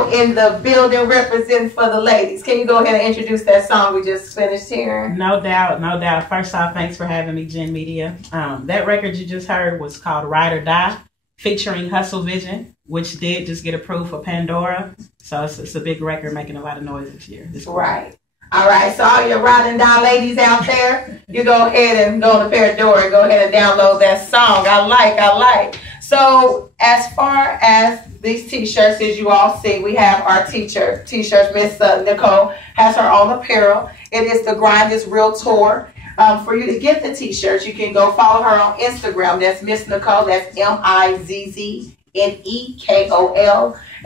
In the building representing for the ladies. Can you go ahead and introduce that song we just finished hearing? No doubt, no doubt. First off, thanks for having me, Genn Media. That record you just heard was called Ride or Die, featuring Hustle Vision, which did just get approved for Pandora. So it's a big record, making a lot of noise this year. Right. All right, so all your ride and die ladies out there, you go ahead and go to Pandora and go ahead and download that song. I like. So as far as these t-shirts, as you all see, we have our t-shirts. Miss Nicole has her own apparel. It is the Grind is Real tour. For you to get the t-shirts, you can go follow her on Instagram. That's Mizznekol. That's Mizznekol.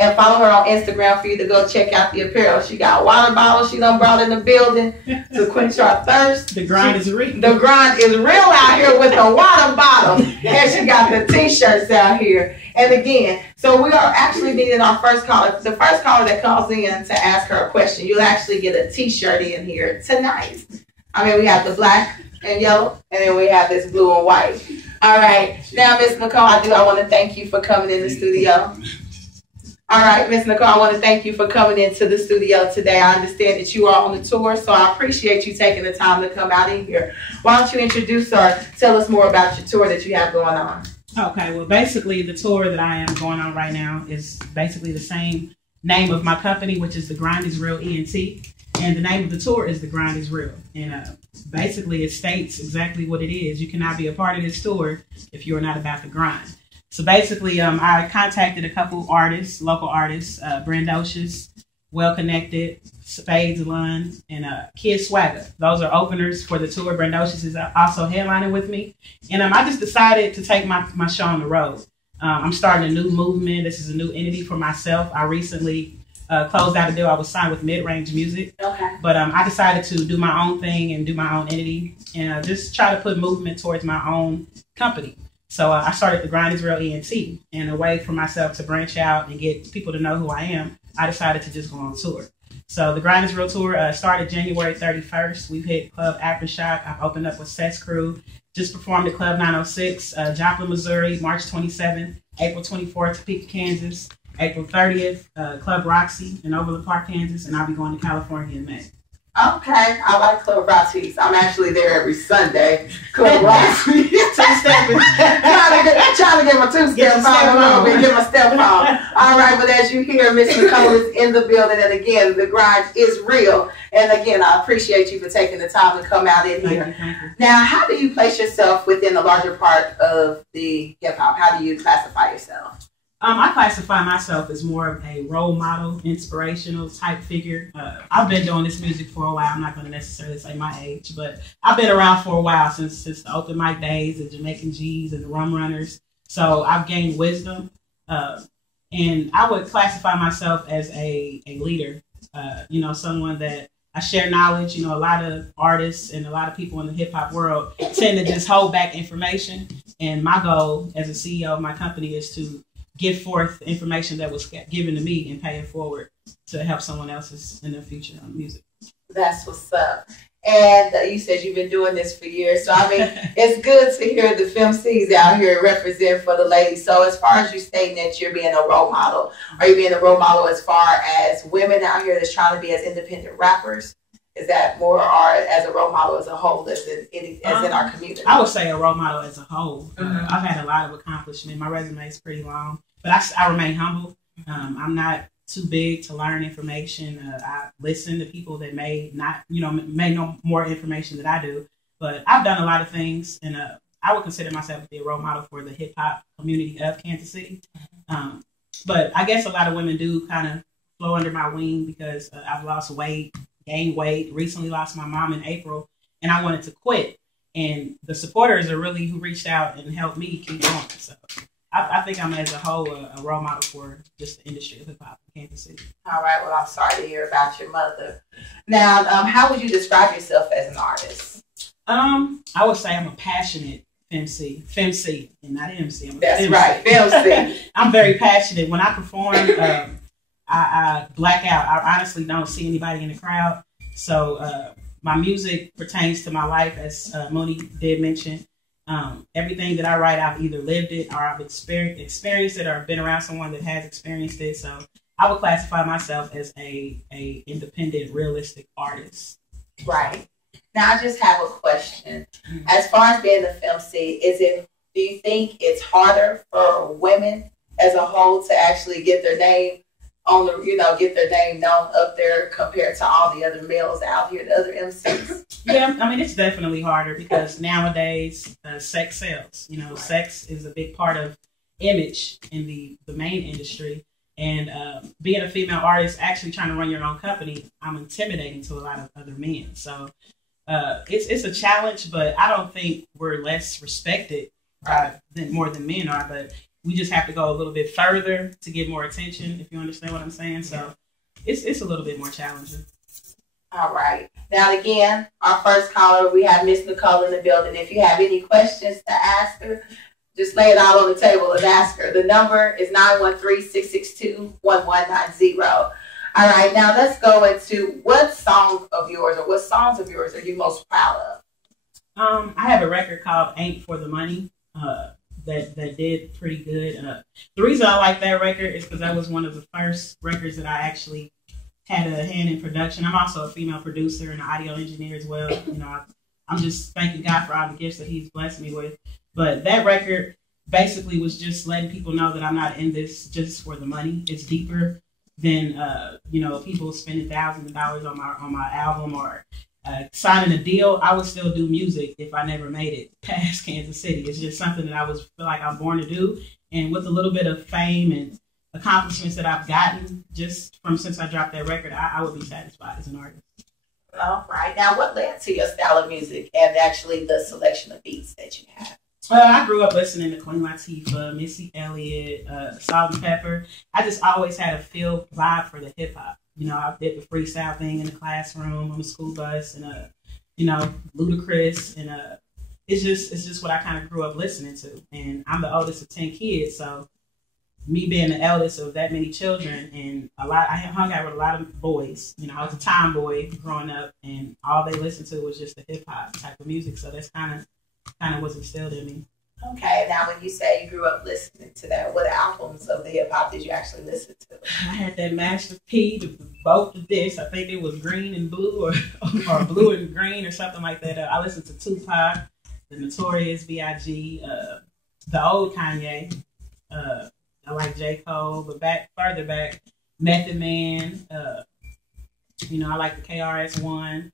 And follow her on Instagram for you to go check out the apparel. She got a water bottle she done brought in the building to quench our thirst. The grind is real. The grind is real out here with the water bottle. And she got the t-shirts out here. And again, so we are actually needing our first caller. The first caller that calls in to ask her a question, you'll actually get a t-shirt in here tonight. I mean, we have the black and yellow, and then we have this blue and white. All right. Now, Miss Nicole, I want to thank you for coming in the studio. All right, Miss Nicole, I want to thank you for coming into the studio today. I understand that you are on the tour, so I appreciate you taking the time to come out in here. Why don't you introduce or tell us more about your tour that you have going on? Okay, well, basically, the tour that I am going on right now is basically the same name of my company, which is the Grind is Real ENT. And the name of the tour is The Grind is Real. And basically, it states exactly what it is. You cannot be a part of this tour if you are not about the grind. So basically, I contacted a couple artists, local artists, Brandocious, Well Connected, Spades Lund, and Kid Swagger. Those are openers for the tour. Brandocious is also headlining with me. And I just decided to take my show on the road. I'm starting a new movement. This is a new entity for myself. I recently closed out a deal. I was signed with Mid-Range Music. Okay. But I decided to do my own thing and do my own entity and just try to put movement towards my own company. So I started the Grind is Real ENT, and a way for myself to branch out and get people to know who I am, I decided to just go on tour. So the Grind is Real tour started January 31st. We've hit Club Aftershock. I've opened up with Sex Crew. Just performed at Club 906, Joplin, Missouri, March 27th, April 24th, Topeka, Kansas, April 30th, Club Roxy in Overland Park, Kansas, and I'll be going to California in May. Okay, I like Club Roxy. I'm actually there every Sunday. Club Roxy. trying to get my two-step on. Get my step on. All right, but as you hear, Miss Nicole is in the building, and again, the grind is real. And again, I appreciate you for taking the time to come out in here. Thank you. Now, how do you place yourself within the larger part of the hip-hop? How do you classify yourself? I classify myself as more of a role model, inspirational type figure. I've been doing this music for a while. I'm not going to necessarily say my age, but I've been around for a while since the open mic days, the Jamaican G's and the Rum Runners. So I've gained wisdom, and I would classify myself as a leader. Someone that I share knowledge. A lot of artists and a lot of people in the hip hop world tend to just hold back information. And my goal as a CEO of my company is to give forth information that was given to me and pay it forward to help someone else's in their future on music. That's what's up. And you said you've been doing this for years. So, I mean, it's good to hear the FemCs out here represent for the ladies. So as far as you stating that you're being a role model, are you being a role model as far as women out here that's trying to be as independent rappers? Is that more, or as a role model as a whole, as in our community? I would say a role model as a whole. I've had a lot of accomplishment. My resume is pretty long, but I remain humble. I'm not too big to learn information. I listen to people that may know more information than I do. But I've done a lot of things, and I would consider myself to be a role model for the hip hop community of Kansas City. But I guess a lot of women do kind of flow under my wing because I've lost weight. Gained weight, recently lost my mom in April, and I wanted to quit. And the supporters are really who reached out and helped me keep going. So I think I'm as a whole a role model for just the industry of hip hop in Kansas City. All right, well, I'm sorry to hear about your mother. Now, how would you describe yourself as an artist? I would say I'm a passionate femc, and not MC. That's femc. Right, femc. I'm very passionate. When I perform, I black out. I honestly don't see anybody in the crowd. So my music pertains to my life, as Mooney did mention. Everything that I write, I've either lived it or I've experienced it or been around someone that has experienced it. So I would classify myself as a independent, realistic artist. Right. Now, I just have a question. As far as being the FemC, do you think it's harder for women as a whole to actually get their name get their name known up there compared to all the other males out here, the other MCs? Yeah, I mean, it's definitely harder because nowadays sex sells. Sex is a big part of image in the main industry. And being a female artist, actually trying to run your own company, I'm intimidating to a lot of other men. So it's a challenge, but I don't think we're less respected more than men are. But we just have to go a little bit further to get more attention, if you understand what I'm saying. So it's a little bit more challenging. All right. Now, again, our first caller, we have Mizznekol in the building. If you have any questions to ask her, just lay it all on the table and ask her. The number is 913-662-1190. All right. Now, let's go into what songs of yours are you most proud of? I have a record called Ain't For The Money. That did pretty good. The reason I like that record is because that was one of the first records that I actually had a hand in production. I'm also a female producer and an audio engineer as well. I'm just thanking God for all the gifts that He's blessed me with. But that record basically was just letting people know that I'm not in this just for the money. It's deeper than people spending thousands of dollars on my album or signing a deal. I would still do music if I never made it past Kansas City. It's just something that I feel like I'm born to do. And with a little bit of fame and accomplishments that I've gotten just from since I dropped that record, I would be satisfied as an artist. All right. Now, what led to your style of music and actually the selection of beats that you have? I grew up listening to Queen Latifah, Missy Elliott, Salt and Pepper. I just always had a vibe for the hip hop. I did the freestyle thing in the classroom, on the school bus, and Ludacris, and it's just what I kind of grew up listening to. And I'm the oldest of 10 kids, so me being the eldest of that many children, and I hung out with a lot of boys. I was a tomboy growing up, and all they listened to was just the hip hop type of music. So that's kind of was instilled in me. Okay, now when you say you grew up listening to that, what albums of the hip hop did you actually listen to? I had that Master P, both of this. I think it was Green and Blue or Blue and Green or something like that. I listened to Tupac, the Notorious B.I.G., the old Kanye. I like J. Cole, but further back, Method Man. I like the KRS-One.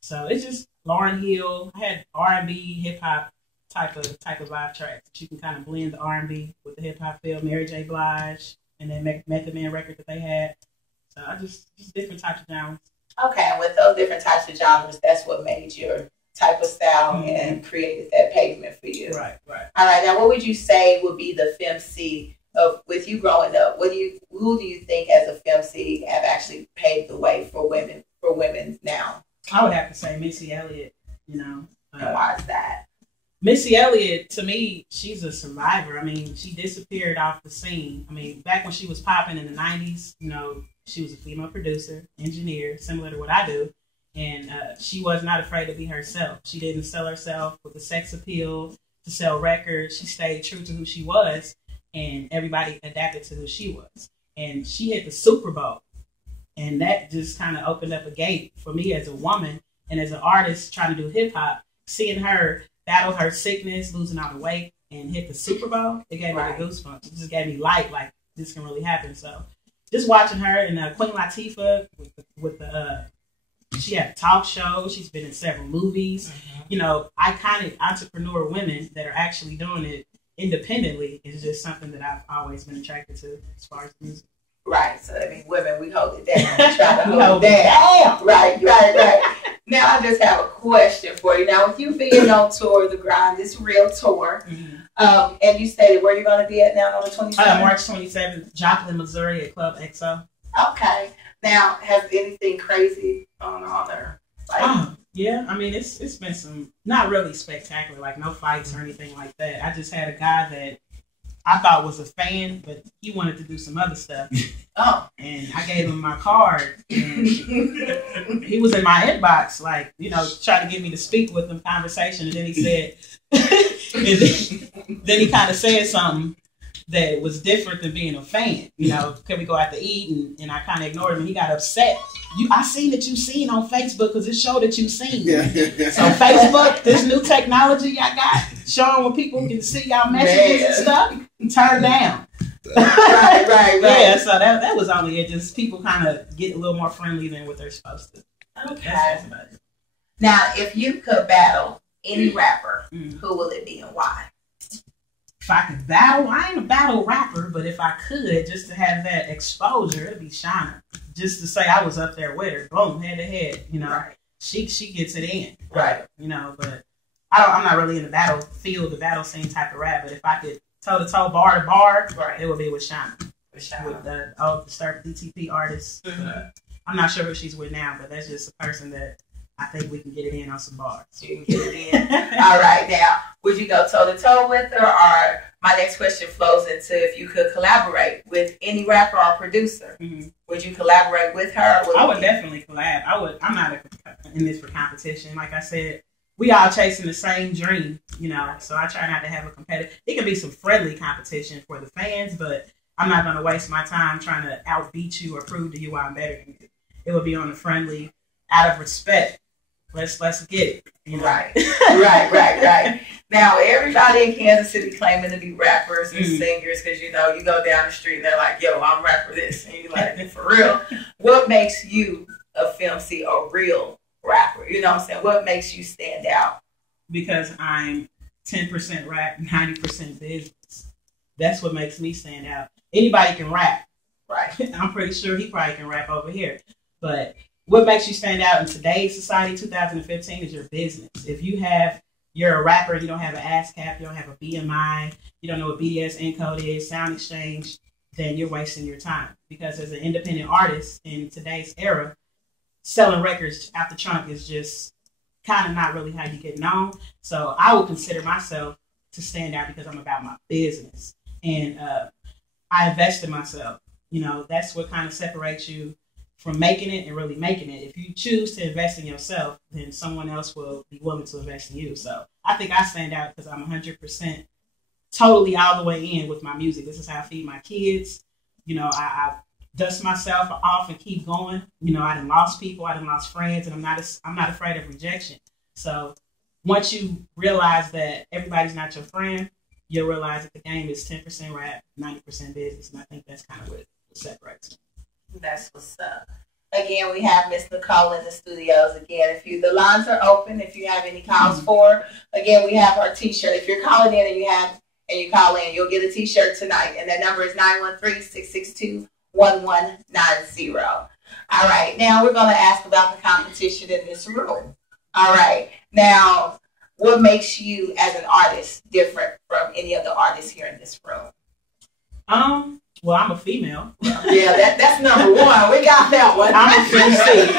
So it's just Lauryn Hill. I had R&B, hip hop type of vibe tracks that you can kind of blend the R&B with the hip hop feel. Mary J. Blige and that Method Man record that they had. So I just different types of genres. Okay, and with those different types of genres, that's what made your type of style and created that pavement for you. Right. All right, now what would you say would be the FemC with you growing up? Who do you think as a FemC have actually paved the way for women now? I would have to say Missy Elliott. And why is that? Missy Elliott, to me, she's a survivor. I mean, she disappeared off the scene. I mean, back when she was popping in the 90s, she was a female producer, engineer, similar to what I do. And she was not afraid to be herself. She didn't sell herself with the sex appeal to sell records. She stayed true to who she was, and everybody adapted to who she was. And she hit the Super Bowl. And that just kind of opened up a gate for me as a woman and as an artist trying to do hip hop, seeing her battle her sickness, losing all the weight, and hit the Super Bowl. It gave me the goosebumps. It just gave me light, like this can really happen. So just watching her and Queen Latifah with the she had a talk show. She's been in several movies. Iconic entrepreneur women that are actually doing it independently is just something that I've always been attracted to as far as music. Right. So I mean, women, we hold it down. We try to hold it down. Right. Now I just have a question for you. Now with you being on tour, the Grind is Real tour, and you stated where you're going to be at now on the 27th? March 27th, Joplin, Missouri at Club XO. Okay. Now, has anything crazy gone on there? Yeah. I mean, it's been some not really spectacular, like no fights or anything like that. I just had a guy that I thought was a fan, but he wanted to do some other stuff. And I gave him my card, and he was in my inbox, trying to get me to speak with him, conversation. And then he said, then he kind of said something, that was different than being a fan. You know, can we go out to eat? And I kind of ignored him, and he got upset. I seen that you seen on Facebook because it showed that you seen. So Facebook, this new technology I got, showing when people can see y'all messages and stuff, turn down. Right. Yeah, so that was only it. Just people kind of get a little more friendly than what they're supposed to. Okay. That's about it. Now, if you could battle any rapper, who will it be and why? If I could battle, I ain't a battle rapper, but if I could, just to have that exposure, it'd be Shauna. Just to say I was up there with her, boom, head to head. You know, right. She gets it in, right? You know, but I'm not really in the battlefield, the battle scene type of rap. But if I could toe to toe, bar to bar, right, it would be with Shauna. With the Sturf DTP artist. I'm not sure who she's with now, but that's just a person that I think we can get it in on some bars. You can get it in. All right, now, would you go toe to toe with her? Or my next question flows into if you could collaborate with any rapper or producer, would you collaborate with her? I would definitely collab. I'm not in this for competition. Like I said, we all chasing the same dream, you know. So I try not to have a competitive. It can be some friendly competition for the fans, but I'm not going to waste my time trying to outbeat you or prove to you why I'm better than you. It would be on a friendly, out of respect. Let's get it. You know? Right. Now, everybody in Kansas City claiming to be rappers and singers because, you know, you go down the street and they're like, yo, I'm rapper this. And you're like, for real? What makes you a FemC, a real rapper? You know what I'm saying? What makes you stand out? Because I'm 10% rap, 90% business. That's what makes me stand out. Anybody can rap. Right. I'm pretty sure he probably can rap over here. But what makes you stand out in today's society, 2015, is your business. If you're a rapper, you don't have an ASCAP, you don't have a BMI, you don't know what BDS encode is, sound exchange, then you're wasting your time. Because as an independent artist in today's era, selling records out the trunk is just kind of not really how you get known. So I would consider myself to stand out because I'm about my business. And I invest in myself. You know, that's what kind of separates you from making it and really making it. If you choose to invest in yourself, then someone else will be willing to invest in you. So I think I stand out because I'm 100% totally all the way in with my music. This is how I feed my kids. You know, I dust myself off and keep going. You know, I done lost people, I done lost friends, and I'm not afraid of rejection. So once you realize that everybody's not your friend, you'll realize that the game is 10% rap, 90% business. And I think that's kind of what separates me. That's what's up. Again, we have Mizznekol in the studios. Again, the lines are open, if you have any calls for her. Again, we have our T-shirt. If you're calling in and you call in, you'll get a T-shirt tonight. And that number is 913-662-1190. All right. Now we're going to ask about the competition in this room. All right. Now, what makes you as an artist different from any other artists here in this room? Well, I'm a female. Yeah, that's number one. We got that one. I'm a FemC.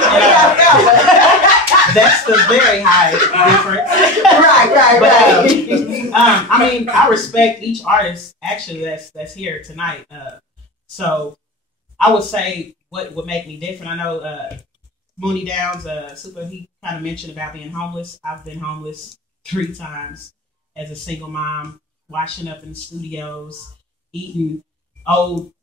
That's the very high difference. Right. I mean, I respect each artist actually that's here tonight. So I would say what would make me different. I know Mooney Downs, he kind of mentioned about being homeless. I've been homeless 3 times as a single mom, washing up in the studios, eating old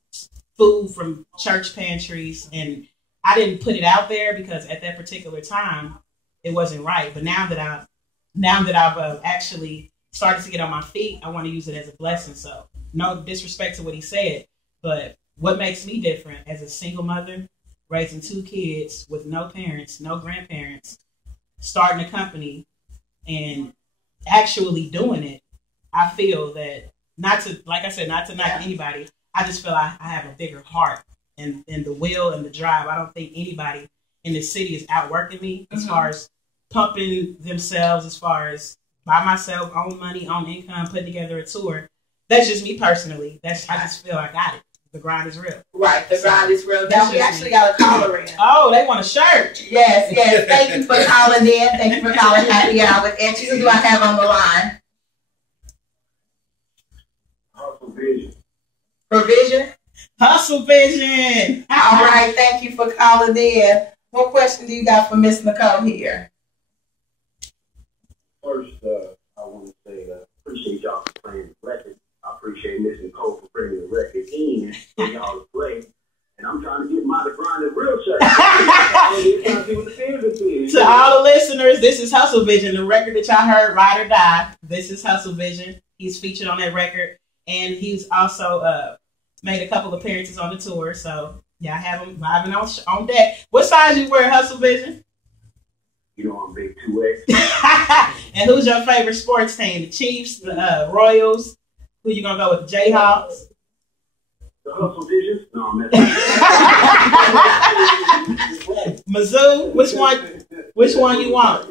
food from church pantries, and I didn't put it out there because at that particular time it wasn't right. But now that I've actually started to get on my feet, I want to use it as a blessing. So no disrespect to what he said, but what makes me different as a single mother, raising 2 kids with no parents, no grandparents, starting a company and actually doing it, I feel that not to knock anybody, I just feel I have a bigger heart and the will and the drive. I don't think anybody in the city is outworking me as far as pumping themselves, as far as by myself, own money, own income, putting together a tour. That's just me personally. I just feel I got it. The grind is real. Right, the grind is real. Now we actually got a caller in. Oh, they want a shirt. Yes. Thank you for calling in. Thank you for calling Happy Hour with Etchi. Who do I have on the line? Provision? Hustle Vision. All right, thank you for calling in. What question do you got for Mizznekol here? First, I want to say appreciate y'all for playing the record. I appreciate Mizznekol for bringing the record in for y'all to play. And I'm trying to get my grind and real shirt. To all the listeners, this is Hustle Vision, the record that y'all heard, Ride or Die. This is Hustle Vision. He's featured on that record, and he's also made a couple appearances on the tour. So y'all have him vibing on deck. What size you wear, Hustle Vision? You know I'm big 2X. And who's your favorite sports team? The Chiefs, the Royals? Who you gonna go with? The Jayhawks? The Hustle Vision? No, I'm Mizzou? Which one you want?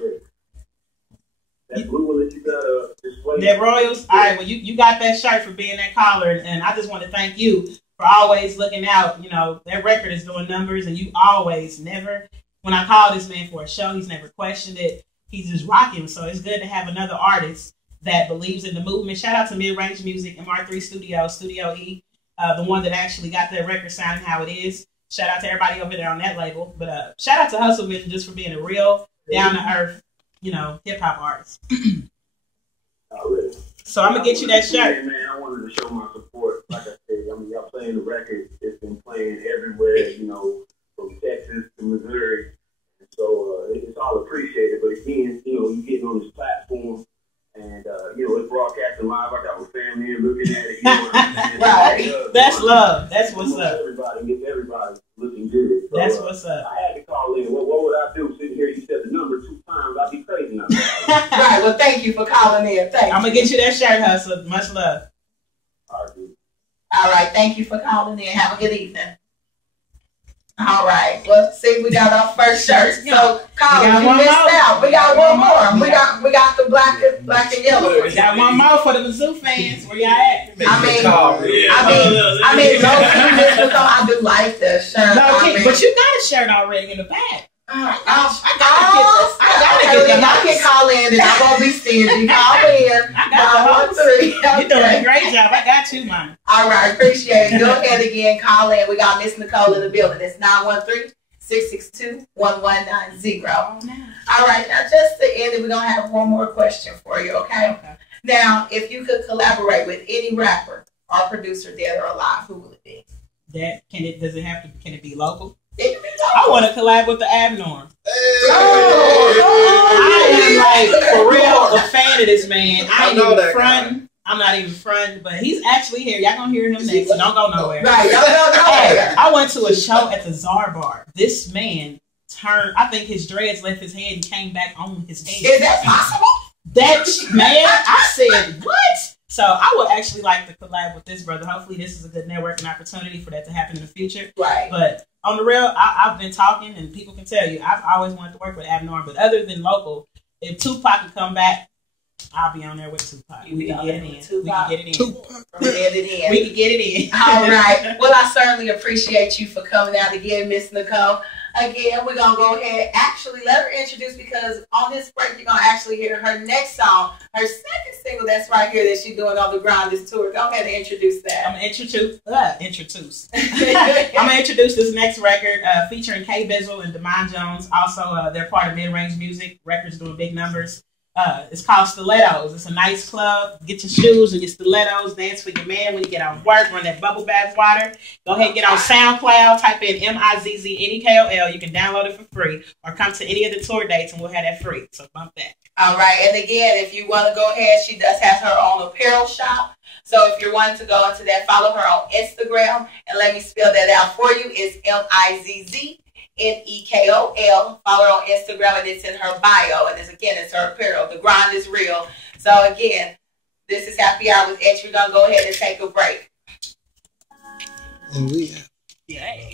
That blue one that you got display. That Royals? All right, well, you got that shirt for being that caller, and I just want to thank you for always looking out. You know, that record is doing numbers, and you always never, when I call this man for a show, he's never questioned it. He's just rocking, so it's good to have another artist that believes in the movement. Shout out to Mid-Range Music, MR3 Studios, Studio E, the one that actually got that record sounding how it is. Shout out to everybody over there on that label. But shout out to Hustle Vision just for being a real, down-to-earth, you know, hip-hop artist. So I'm going to get you that shirt. Man, I wanted to show my support. Like I said, I mean, y'all playing the record. It's been playing everywhere, you know, from Texas to Missouri. So it's all appreciated. But again, you know, you getting on this platform and, you know, it's broadcasting live. I got my family in looking at it. You know what I'm saying? Right. That's love. That's what's up. Get everybody looking good. So, that's what's up. I had to call in. What would I do sitting here? You said the number 2 times. I'd be crazy now. Right. Well, thank you for calling in. I'm going to get you that shirt, Hustle. Much love. All right, dude. All right. Thank you for calling in. Have a good evening. All right. Well, see, we got our first shirt. So, Colin, you missed out. We got one more. We got the black and yellow. We got one more for the Mizzou fans. Where y'all at? I mean, I do like the shirt. No, but you got a shirt already in the back. I can call in and I won't be stingy. Call in. I got the 3. Okay. You're doing a great job. I got you, man. All right, appreciate it. Go ahead again. Call in. We got Mizznekol in the building. It's 913-662-1190. All right, now just to end it, we're going to have one more question for you, okay? Now, if you could collaborate with any rapper or producer, dead or alive, who would it be? Can it be local? It can be local. I want to collab with the Abnorm. I am like for real a fan of this man. I'm not even fronting, but he's actually here. Y'all gonna hear him next, so don't go nowhere. Right, y'all don't go nowhere. I went to a show at the Czar Bar. This man turned, I think his dreads left his head and came back on his head. Is that possible? That man, I said, what? So I would actually like to collab with this brother. Hopefully this is a good networking opportunity for that to happen in the future. Right. But on the real, I've been talking, and people can tell you, I've always wanted to work with Abnorm. But other than local, if Tupac could come back, I'll be on there with Tupac. We can get it in. We can get it in. We can get it in. All right. Well, I certainly appreciate you for coming out again, Mizznekol. Again, we're going to go ahead, actually let her introduce, because on this break, you're going to actually hear her next song, her second single that's right here that she's doing on the ground this tour. Go ahead and introduce that. I'm going to introduce. I'm going to introduce this next record featuring K Bizzle and Demond Jones. Also, they're part of Mid-Range Music. Records doing big numbers. It's called Stilettos. It's a nice club. Get your shoes and your stilettos. Dance for your man when you get out of work. Run that bubble bath water. Go ahead and get on SoundCloud. Type in MIZZNEKOL. You can download it for free. Or come to any of the tour dates and we'll have that free. So bump that. All right. And again, if you want to go ahead, she does have her own apparel shop. So if you're wanting to go into that, follow her on Instagram. And let me spell that out for you. It's MIZZNEKOL. Follow her on Instagram, and it's in her bio. And it's her apparel. The grind is real. So again, this is Happy Hour with Etchi. We're gonna go ahead and take a break. And we yeah.